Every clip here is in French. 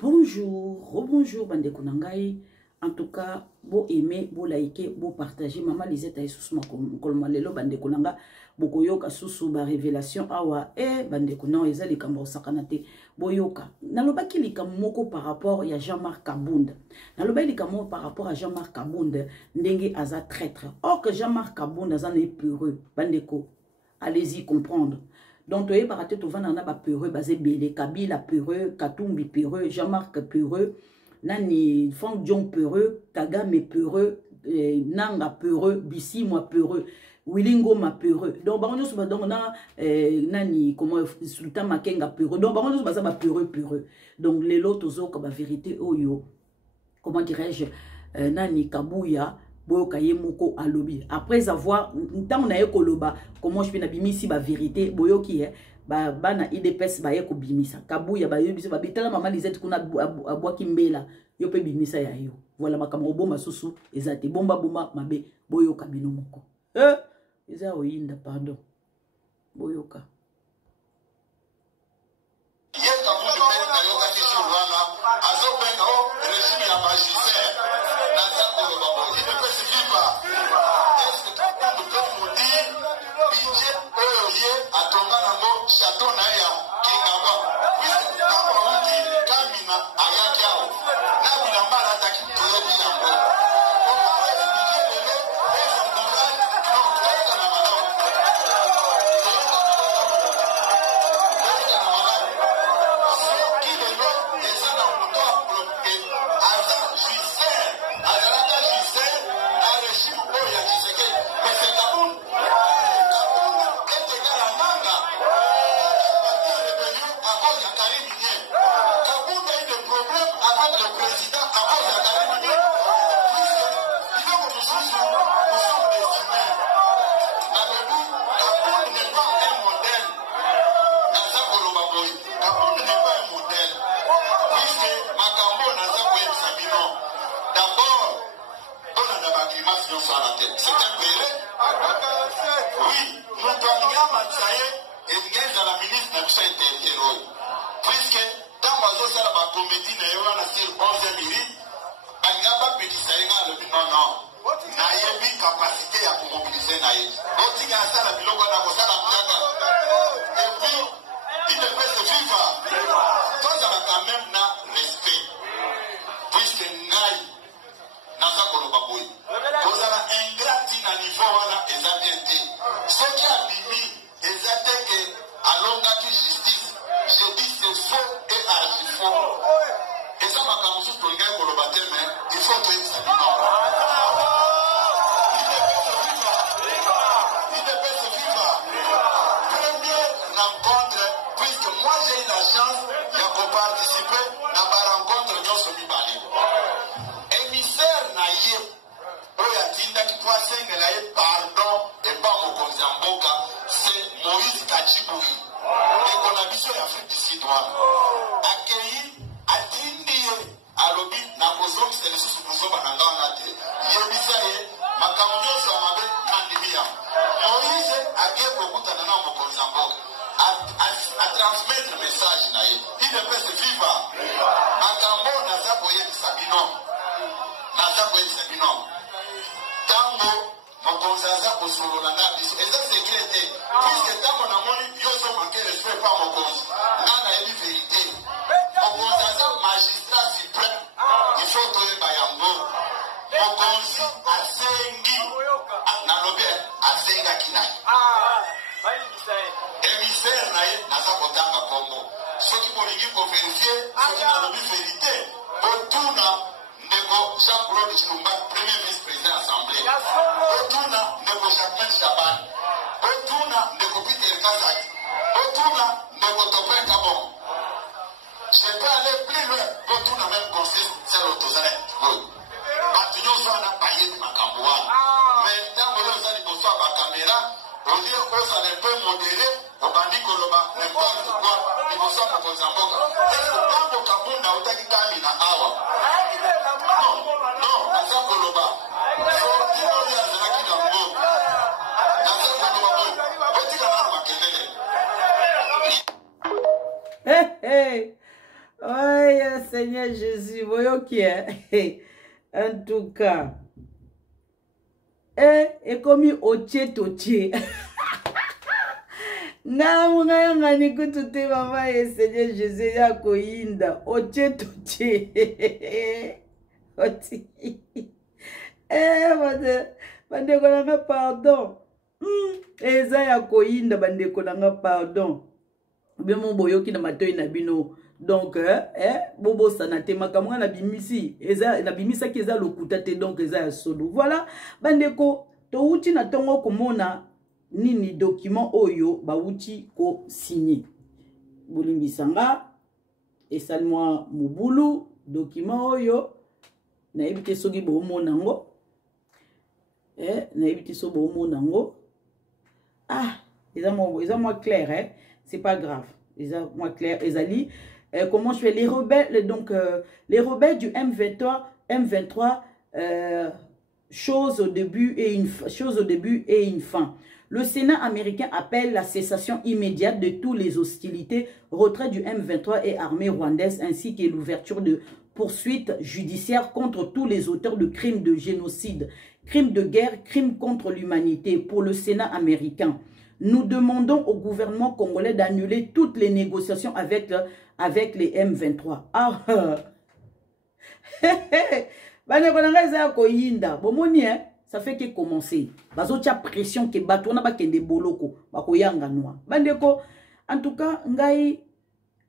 Bonjour, rebonjour, bande konangai. En tout cas, vous aimez, vous likez, vous partagez. Maman Lisette a sous ma kolmalelo bande konanga. Bokoyoka sous ba révélation awa bande konan ezali kamba sakanate boyoka. Naloba ki likamoko par rapport ya Jean-Marc Kabunda. Naloba likamoko par rapport à Jean-Marc Kabunda ndenge aza traître. Or que Jean-Marc Kabunda zan est peureux bande ko. Allez-y comprendre. Donc, tu es baraté, tu vas dans la peureux, basé Bélé, Kabila peureux, Katumbi peureux, Jean-Marc peureux, Nani, Fang Dion peureux, Kagame peureux, Nanga peureux, Bissi moi peureux, Willingo ma peureux. Donc, baron sur donc na Nani, comment Sultan Makenga peureux. Donc, baron sur basa peureux peureux. Donc, les lots aux autres, vérité, oyo, comment dirais-je, Nani Kabouya. Boyoka moko alobi après avoir tant na ekoloba comment je peux na bimisi ba vérité boyoki ba bana idps ba yeko bimisa kabuya ba yebisa ba bitala mama Lisette kuna abwaki mbela yo pe bimisa ya yo voilà makambo bomba susu ezate bomba bomba mabe boyoka bino moko eza oyinda pardon boyoka yeka mundu penda yoka tishu wana azobenga o régime ya magistère na zakolo babo il peut se vivre est-ce que tout le monde dit budget oye atonga nango château na ya kingaba puisque kama uti kamina ayaki ao na bilambala ataki toyebi yango Oui, Seigneur Jésus, voyons qui est. En tout cas. Et comme otie totie. Na munga ngani kutute mama Seigneur Jésus ya koinda. Otie totie. Oti. Bande konanga pardon. Eza ya koinda bande konanga pardon. Bien mon boyoki na matoi na bino. Donc bobo sanate makamwa na bimisi eza na bimisa ki eza lokuta te donc eza ya solo. Voilà bandeko to uti na tongo komona nini document oyo ba uti ko signer. Bolimbisanga esalmwa mubulu document oyo na ebite soki bo monango na ebite so bo monango eza moi clair c'est pas grave eza moi clair ezali comment je fais les rebelles donc les rebelles du M23 chose au début et une fin. Le Sénat américain appelle la cessation immédiate de toutes les hostilités, retrait du M23 et armée rwandaise ainsi que l'ouverture de poursuites judiciaires contre tous les auteurs de crimes de génocide, crimes de guerre, crimes contre l'humanité. Pour le Sénat américain, nous demandons au gouvernement congolais d'annuler toutes les négociations avec les M23. Ça fait que commencer. Bazotia pression que batona ba kende boloko bakoyanga noa. Bandeko en tout cas ngai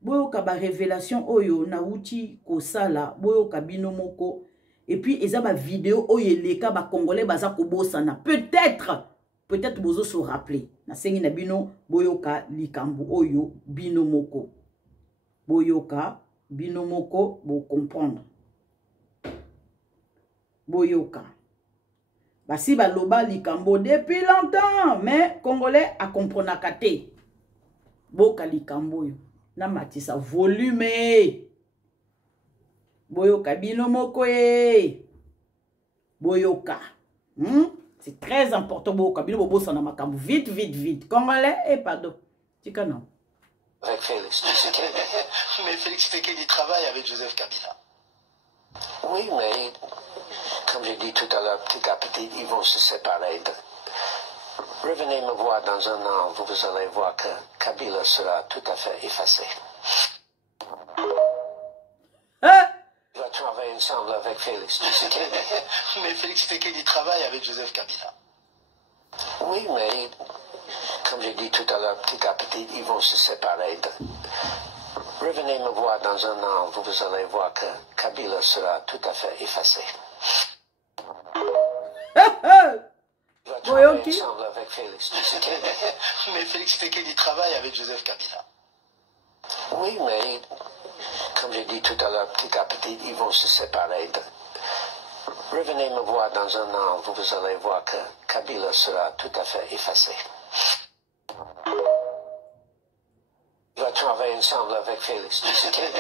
boyoka ba révélation oyo na uti ko sala boyoka bino moko et puis eza ba vidéo oyo eleka ba congolais baza ko bosana peut-être bozo se rappeler na sengi na bino boyoka likambo oyo bino moko boyoka bino moko bo comprendre boyoka basi baloba likambo depuis longtemps mais congolais a comprendre kate boka likambo yo na matisa volume boyoka bino moko boyoka c'est très important boyoka bino bobosa na makambo vite congolais et pardon tika non avec Félix Tshisekedi. Mais Félix Tshisekedi travaille avec Joseph Kabila. Oui, mais comme j'ai dit tout à l'heure, petit à petit, ils vont se séparer. Revenez me voir dans un an, vous allez voir que Kabila sera tout à fait effacé. Il va travailler ensemble avec Félix Tshisekedi. Mais Félix Tshisekedi travaille avec Joseph Kabila. Oui, mais comme j'ai dit tout à l'heure, petit à petit, ils vont se séparer. Revenez me voir dans un an, vous allez voir que Kabila sera tout à fait effacé. Il va travailler ensemble avec Félix Tshisekedi. Mais Félix Tshisekedi travaille avec Joseph Kabila. Oui, mais comme j'ai dit tout à l'heure, petit à petit, ils vont se séparer. Revenez me voir dans un an, vous allez voir que Kabila sera tout à fait effacé. Il va travailler ensemble avec Félix Tshisekedi.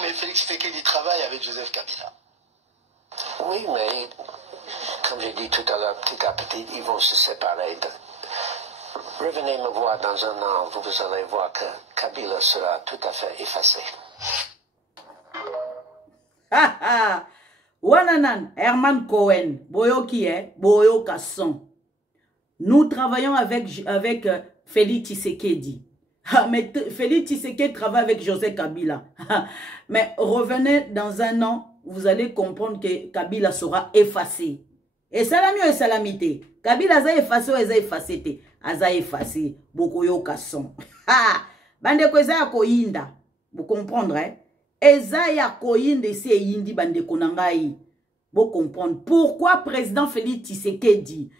Mais Félix Tshisekedi travaille avec Joseph Kabila. Oui, mais comme j'ai dit tout à l'heure, petit à petit, ils vont se séparer. Revenez me voir dans un an, vous allez voir que Kabila sera tout à fait effacé. Wananan, Herman Cohen, Boyoki, Boyoka son. Nous travaillons avec Félix Tshisekedi. Mais Félix Tshisekedi travaille avec Joseph Kabila. Mais revenez dans un an, vous allez comprendre que Kabila sera effacé. Et salami ou salamité. Kabila a effacé ou a effacé. Aza effacé. Bokoyoka son. Bande ko eza ya koyinda. Vous comprendrez? Eza ya koyinda se yindi bande konangai. Vous comprendre pourquoi président Félix Tshisekedi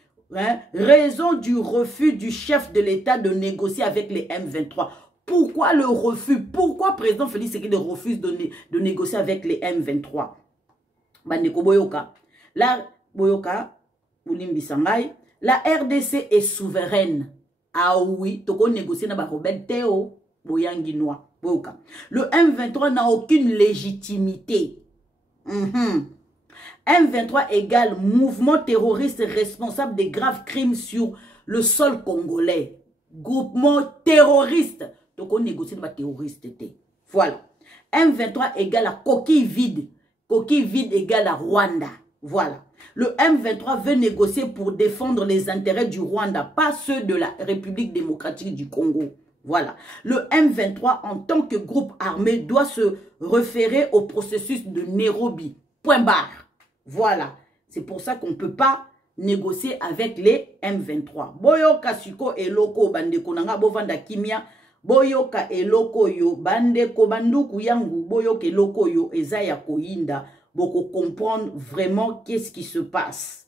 raison du refus du chef de l'État de négocier avec les M23. Pourquoi le refus? Pourquoi président Félix Tshisekedi refuse de négocier avec les M23? Bandeko boyoka. La boyoka, la RDC est souveraine. Ah oui, toko négocier na ba rebelle Théo boyanginois. Boyoka. Le M23 n'a aucune légitimité. M23 égale mouvement terroriste responsable des graves crimes sur le sol congolais. Groupement terroriste. Donc on négocie avec terroriste. Voilà. M23 égale à coquille vide. Coquille vide égale à Rwanda. Voilà. Le M23 veut négocier pour défendre les intérêts du Rwanda, pas ceux de la République démocratique du Congo. Voilà. Le M23, en tant que groupe armé, doit se référer au processus de Nairobi. Point barre. Voilà. C'est pour ça qu'on ne peut pas négocier avec les M23. Boyoka Suko et Loko Bande Konanga Bovanda Kimia. Boyoka et Loko Yo Bande Kobanduku Yangu. Boyoka et Loko Yo Ezaya Koyinda. Boko comprendre vraiment qu'est-ce qui se passe.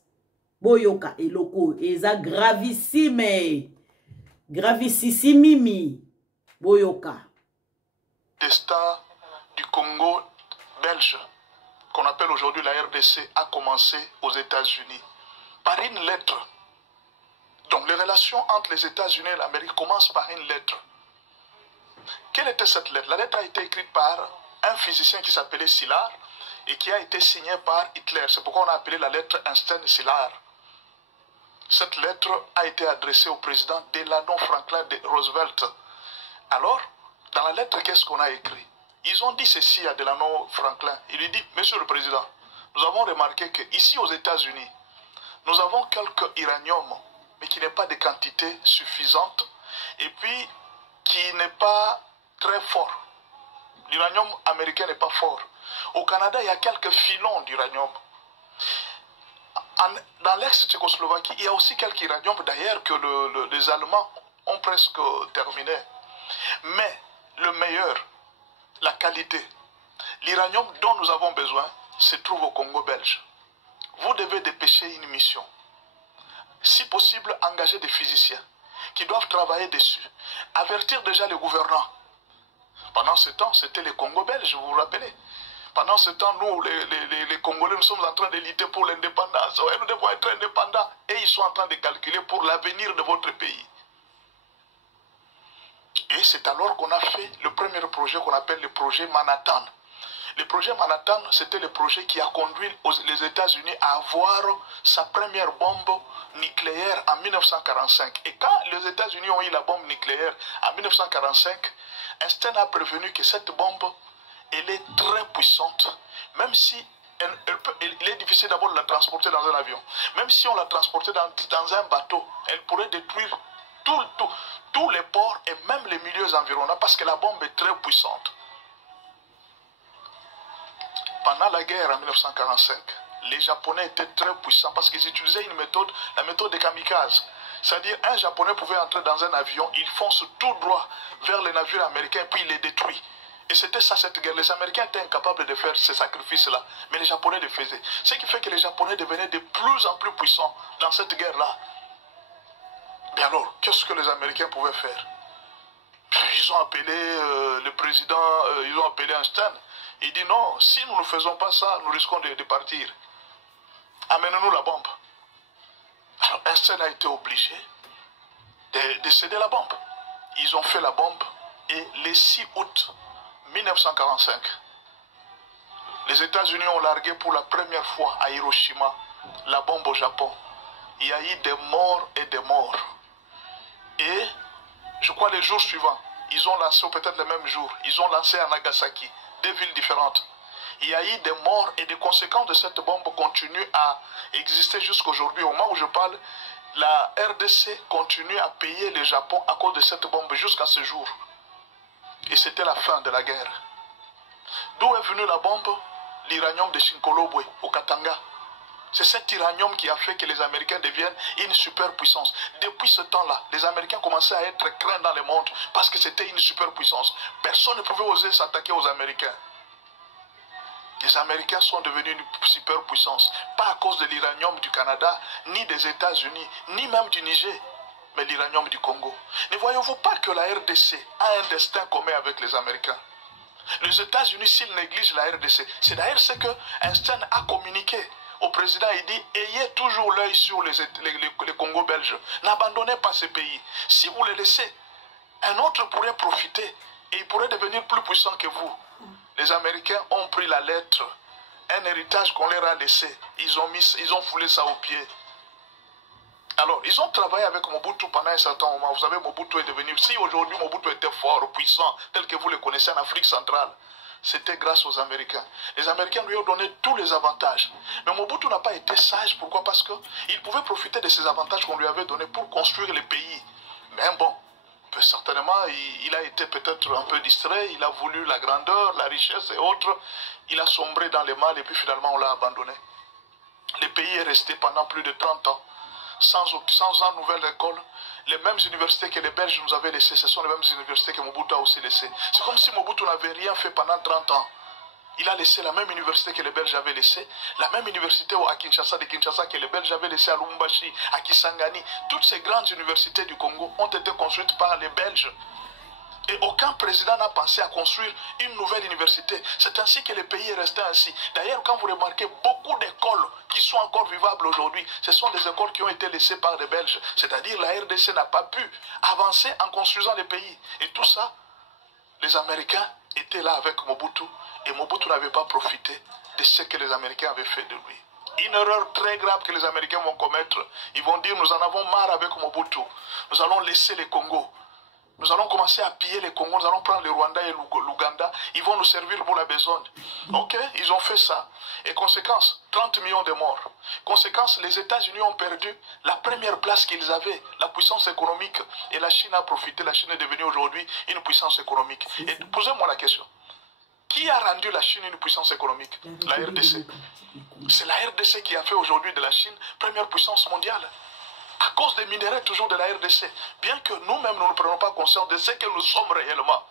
Boyoka et Loko Eza gravissime. Gravissimi. Boyoka. Destin du Congo belge, qu'on appelle aujourd'hui la RDC, a commencé aux États-Unis par une lettre. Donc les relations entre les États-Unis et l'Amérique commencent par une lettre. Quelle était cette lettre? La lettre a été écrite par un physicien qui s'appelait Szilard et qui a été signée par Hitler. C'est pourquoi on a appelé la lettre Einstein-Szilard. Cette lettre a été adressée au président Delano Franklin Roosevelt. Alors, dans la lettre, qu'est-ce qu'on a écrit? Ils ont dit ceci à Delano Franklin. Il lui dit, Monsieur le Président, nous avons remarqué qu'ici aux États-Unis, nous avons quelques uranium, mais qui n'est pas de quantité suffisante, et puis qui n'est pas très fort. L'uranium américain n'est pas fort. Au Canada, il y a quelques filons d'uranium. Dans l'ex-Tchécoslovaquie, il y a aussi quelques uranium d'ailleurs que les Allemands ont presque terminé. Mais le meilleur, la qualité, l'uranium dont nous avons besoin se trouve au Congo belge. Vous devez dépêcher une mission. Si possible, engager des physiciens qui doivent travailler dessus. Avertir déjà les gouvernants. Pendant ce temps, c'était les Congo belges, vous vous rappelez? Pendant ce temps, nous, les Congolais, nous sommes en train de lutter pour l'indépendance. Ouais, nous devons être indépendants. Et ils sont en train de calculer pour l'avenir de votre pays. Et c'est alors qu'on a fait le premier projet qu'on appelle le projet Manhattan. Le projet Manhattan, c'était le projet qui a conduit les États-Unis à avoir sa première bombe nucléaire en 1945. Et quand les États-Unis ont eu la bombe nucléaire en 1945, Einstein a prévenu que cette bombe, elle est très puissante, même si il est difficile d'abord de la transporter dans un avion. Même si on la transportait dans un bateau, elle pourrait détruire tous les ports et même les milieux environnants parce que la bombe est très puissante. Pendant la guerre en 1945, les Japonais étaient très puissants parce qu'ils utilisaient une méthode, la méthode des kamikazes. C'est-à-dire un Japonais pouvait entrer dans un avion, il fonce tout droit vers les navires américains et puis il les détruit. Et c'était ça cette guerre. Les Américains étaient incapables de faire ces sacrifices-là, mais les Japonais le faisaient. Ce qui fait que les Japonais devenaient de plus en plus puissants dans cette guerre-là. Mais alors, qu'est-ce que les Américains pouvaient faire? Ils ont appelé le président, ils ont appelé Einstein. Il dit non, si nous ne faisons pas ça, nous risquons de partir. Amenez-nous la bombe. Alors Einstein a été obligé de céder la bombe. Ils ont fait la bombe et le 6 août 1945, les États-Unis ont largué pour la première fois à Hiroshima la bombe au Japon. Il y a eu des morts et des morts. Et je crois les jours suivants, ils ont lancé, ou peut-être le même jour, ils ont lancé à Nagasaki, deux villes différentes. Il y a eu des morts et des conséquences de cette bombe continuent à exister jusqu'aujourd'hui. Au moment où je parle, la RDC continue à payer le Japon à cause de cette bombe jusqu'à ce jour. Et c'était la fin de la guerre. D'où est venue la bombe? L'uranium de Shinkolobwe, au Katanga. C'est cet uranium qui a fait que les Américains deviennent une superpuissance. Depuis ce temps-là, les Américains commençaient à être craints dans le monde parce que c'était une superpuissance. Personne ne pouvait oser s'attaquer aux Américains. Les Américains sont devenus une superpuissance. Pas à cause de l'uranium du Canada, ni des États-Unis, ni même du Niger, mais l'uranium du Congo. Ne voyez-vous pas que la RDC a un destin commun avec les Américains? Les États-Unis, s'ils négligent la RDC, c'est d'ailleurs ce que Einstein a communiqué au président. Il dit, ayez toujours l'œil sur les Congo belges. N'abandonnez pas ces pays. Si vous les laissez, un autre pourrait profiter et il pourrait devenir plus puissant que vous. Les Américains ont pris la lettre, un héritage qu'on leur a laissé. Ils ont foulé ça aux pieds. Alors, ils ont travaillé avec Mobutu pendant un certain moment. Vous savez, Mobutu est devenu... Si aujourd'hui Mobutu était fort, puissant, tel que vous le connaissez en Afrique centrale, c'était grâce aux Américains. Les Américains lui ont donné tous les avantages. Mais Mobutu n'a pas été sage. Pourquoi? Parce qu'il pouvait profiter de ces avantages qu'on lui avait donnés pour construire le pays. Mais bon, certainement, il a été peut-être un peu distrait. Il a voulu la grandeur, la richesse et autres. Il a sombré dans les mal et puis finalement on l'a abandonné. Le pays est resté pendant plus de 30 ans, sans une nouvelle école. Les mêmes universités que les Belges nous avaient laissées, ce sont les mêmes universités que Mobutu a aussi laissées. C'est comme si Mobutu n'avait rien fait pendant 30 ans. Il a laissé la même université que les Belges avaient laissée, la même université à Kinshasa que les Belges avaient laissée à Lubumbashi, à Kisangani. Toutes ces grandes universités du Congo ont été construites par les Belges. Et aucun président n'a pensé à construire une nouvelle université. C'est ainsi que le pays est resté ainsi. D'ailleurs, quand vous remarquez, beaucoup d'écoles qui sont encore vivables aujourd'hui, ce sont des écoles qui ont été laissées par les Belges. C'est-à-dire la RDC n'a pas pu avancer en construisant le pays. Et tout ça, les Américains étaient là avec Mobutu. Et Mobutu n'avait pas profité de ce que les Américains avaient fait de lui. Une erreur très grave que les Américains vont commettre. Ils vont dire, nous en avons marre avec Mobutu. Nous allons laisser les Congo. Nous allons commencer à piller les Congos, nous allons prendre le Rwanda et l'Ouganda, ils vont nous servir pour la besogne. Ok, ils ont fait ça. Et conséquence, 30 millions de morts. Conséquence, les États-Unis ont perdu la première place qu'ils avaient, la puissance économique. Et la Chine a profité, la Chine est devenue aujourd'hui une puissance économique. Et posez-moi la question. Qui a rendu la Chine une puissance économique? La RDC. C'est la RDC qui a fait aujourd'hui de la Chine première puissance mondiale. À cause des minéraux toujours de la RDC. Bien que nous-mêmes, nous ne prenons pas conscience de ce que nous sommes réellement.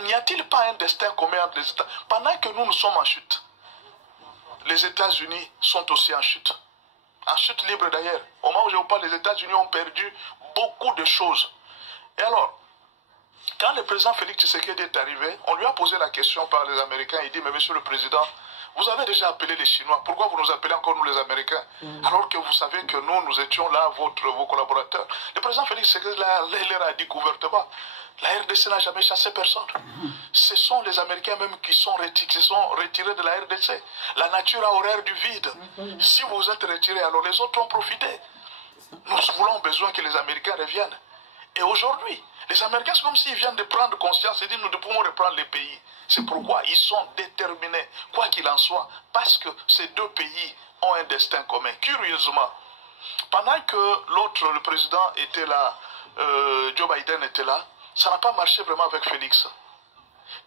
N'y a-t-il pas un destin commun entre les États? Pendant que nous sommes en chute, les États-Unis sont aussi en chute. En chute libre d'ailleurs. Au moment où je vous parle, les États-Unis ont perdu beaucoup de choses. Et alors, quand le président Félix Tshisekedi est arrivé, on lui a posé la question par les Américains. Il dit, mais monsieur le président, vous avez déjà appelé les Chinois. Pourquoi vous nous appelez encore nous les Américains? Alors que vous savez que nous étions là, vos collaborateurs. Le président Félix Tshisekedi leur a dit ouvertement, la RDC n'a jamais chassé personne. Ce sont les Américains même qui se sont retirés de la RDC. La nature a horreur du vide. Si vous vous êtes retirés, alors les autres ont profité. Nous voulons besoin que les Américains reviennent. Et aujourd'hui, les Américains, c'est comme s'ils viennent de prendre conscience et disent nous devons reprendre les pays. C'est pourquoi ils sont déterminés, quoi qu'il en soit, parce que ces deux pays ont un destin commun. Curieusement, pendant que l'autre, le président, était là, Joe Biden était là, ça n'a pas marché vraiment avec Félix.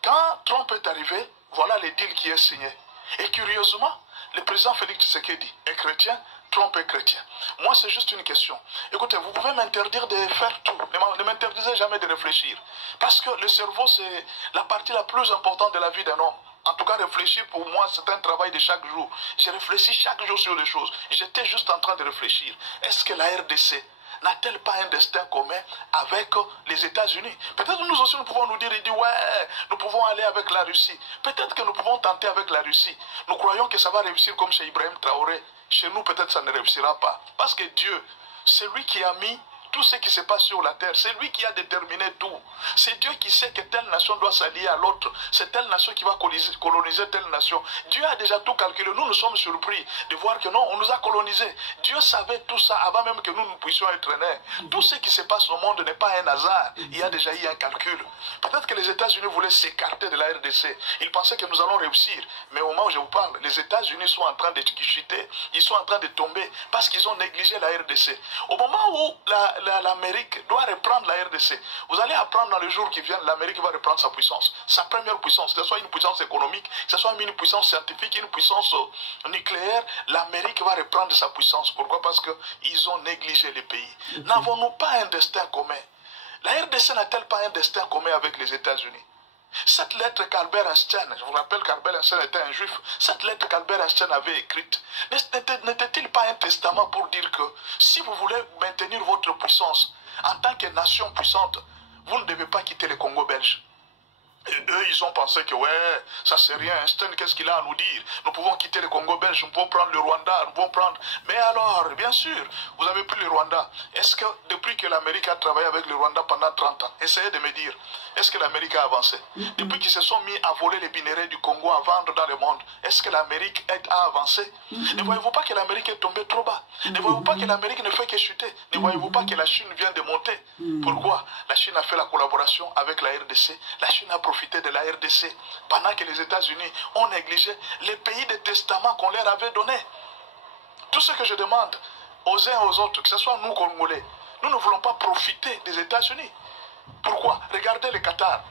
Quand Trump est arrivé, voilà le deal qui est signé. Et curieusement, le président Félix Tshisekedi est chrétien, Trump est chrétien. Moi, c'est juste une question. Écoutez, vous pouvez m'interdire de faire tout. Ne m'interdisez jamais de réfléchir. Parce que le cerveau, c'est la partie la plus importante de la vie d'un homme. En tout cas, réfléchir, pour moi, c'est un travail de chaque jour. Je réfléchis chaque jour sur les choses. J'étais juste en train de réfléchir. Est-ce que la RDC n'a-t-elle pas un destin commun avec les États-Unis? Peut-être nous aussi, nous pouvons nous dire, ouais, nous pouvons aller avec la Russie. Peut-être que nous pouvons tenter avec la Russie. Nous croyons que ça va réussir comme chez Ibrahim Traoré. Chez nous, peut-être ça ne réussira pas. Parce que Dieu, c'est lui qui a mis tout ce qui se passe sur la terre. C'est lui qui a déterminé tout. C'est Dieu qui sait que telle nation doit s'allier à l'autre. C'est telle nation qui va coloniser telle nation. Dieu a déjà tout calculé. Nous sommes surpris de voir que non, on nous a colonisés. Dieu savait tout ça avant même que nous puissions être nés. Tout ce qui se passe au monde n'est pas un hasard. Il y a déjà eu un calcul. Peut-être que les États-Unis voulaient s'écarter de la RDC. Ils pensaient que nous allons réussir. Mais au moment où je vous parle, les États-Unis sont en train de chuter. Ils sont en train de tomber parce qu'ils ont négligé la RDC. Au moment où l'Amérique doit reprendre la RDC. Vous allez apprendre dans les jours qui viennent, l'Amérique va reprendre sa puissance, sa première puissance, que ce soit une puissance économique, que ce soit une puissance scientifique, une puissance nucléaire, l'Amérique va reprendre sa puissance. Pourquoi? Parce qu'ils ont négligé les pays. N'avons-nous pas un destin commun? La RDC n'a-t-elle pas un destin commun avec les États-Unis? Cette lettre qu'Albert Einstein, je vous rappelle qu'Albert Einstein était un juif, cette lettre qu'Albert Einstein avait écrite, n'était-il pas un testament pour dire que si vous voulez maintenir votre puissance en tant que nation puissante, vous ne devez pas quitter le Congo belge? Et eux, ils ont pensé que, ouais, ça c'est rien, Einstein, qu'est-ce qu'il a à nous dire? Nous pouvons quitter le Congo belge, nous pouvons prendre le Rwanda, nous pouvons prendre... Mais alors, bien sûr, vous avez pris le Rwanda. Est-ce que, depuis que l'Amérique a travaillé avec le Rwanda pendant 30 ans, essayez de me dire, est-ce que l'Amérique a avancé? Depuis qu'ils se sont mis à voler les minéraux du Congo, à vendre dans le monde, est-ce que l'Amérique a avancé? Ne voyez-vous pas que l'Amérique est tombée trop bas? Ne voyez-vous pas que l'Amérique ne fait que chuter? Ne voyez-vous pas que la Chine vient de monter? Pourquoi? La Chine a fait la collaboration avec la RDC, la Chine a profité profiter de la RDC pendant que les États-Unis ont négligé les pays de testament qu'on leur avait donnés. Tout ce que je demande aux uns et aux autres, que ce soit nous Congolais, nous ne voulons pas profiter des États-Unis. Pourquoi? Regardez le Qatar.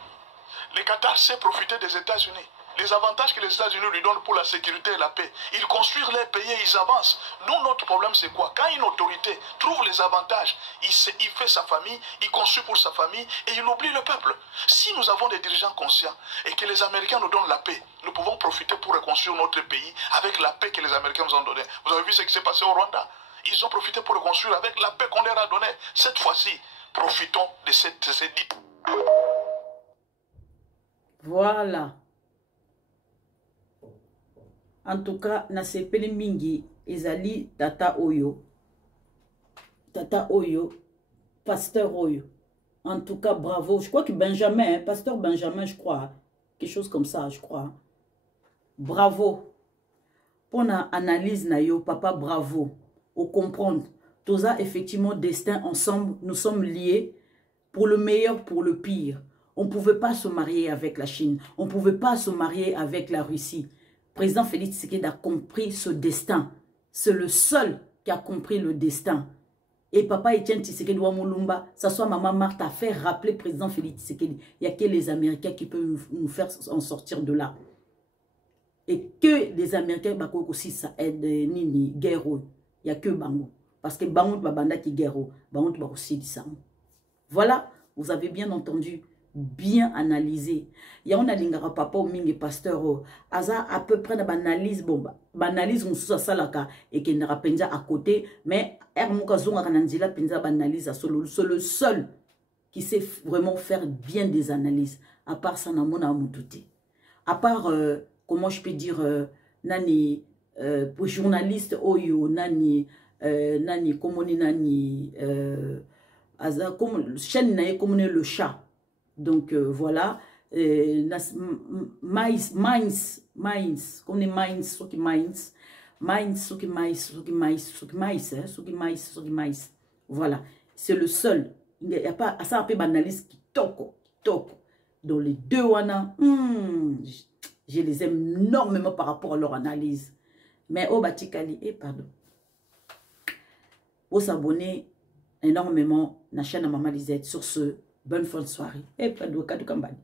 Le Qatar sait profiter des États-Unis. Les avantages que les États-Unis lui donnent pour la sécurité et la paix. Ils construisent les pays et ils avancent. Nous, notre problème, c'est quoi? Quand une autorité trouve les avantages, il fait sa famille, il construit pour sa famille et il oublie le peuple. Si nous avons des dirigeants conscients et que les Américains nous donnent la paix, nous pouvons profiter pour reconstruire notre pays avec la paix que les Américains nous ont donnée. Vous avez vu ce qui s'est passé au Rwanda? Ils ont profité pour reconstruire avec la paix qu'on leur a donnée. Cette fois-ci, profitons de cette Voilà. En tout cas, na sepeli mingi ezali tata oyo, pasteur oyo. En tout cas, bravo. Je crois que Benjamin, pasteur Benjamin, je crois, quelque chose comme ça, je crois. Bravo. Pour la analyse na yo, papa, bravo. Au comprendre, tous a effectivement destin ensemble, nous sommes liés pour le meilleur, pour le pire. On ne pouvait pas se marier avec la Chine, on ne pouvait pas se marier avec la Russie. Président Félix Tshisekedi a compris ce destin. C'est le seul qui a compris le destin. Et papa Etienne Tshisekedi Wamulumba, ça soit maman Marthe a fait rappeler président Félix Tshisekedi. Il n'y a que les Américains qui peuvent nous faire en sortir de là. Et que les Américains, bah, aussi ça aide Nini, Guerrero. Il n'y a que Bango. Parce que Bango, Babanda qui Guerrero, Bango, bah aussi dit ça. Voilà, vous avez bien entendu. Bien analysé. Il y a un alingara papa ou mingi pasteur aza à peu près d'analyse bon banalise mususa salaka et qui n'a penja à côté mais ermuka zonga kanandila penja banalise solo c'est le seul qui sait vraiment faire bien des analyses à part ça namona mututi à part comment je peux dire nani pour journaliste oyo nani nani comme nani aza comme chaîne nae comme le chat. Donc voilà, mais comme les voilà, c'est le seul. Il n'y a pas ça un peu banaliste qui toque. Dans les deux wana, je les aime énormément par rapport à leur analyse. Mais au Batikali, pardon. Vous s'abonner énormément à la chaîne à Maman Lisette sur ce. Bonne fin de soirée. Et pas de Kambani.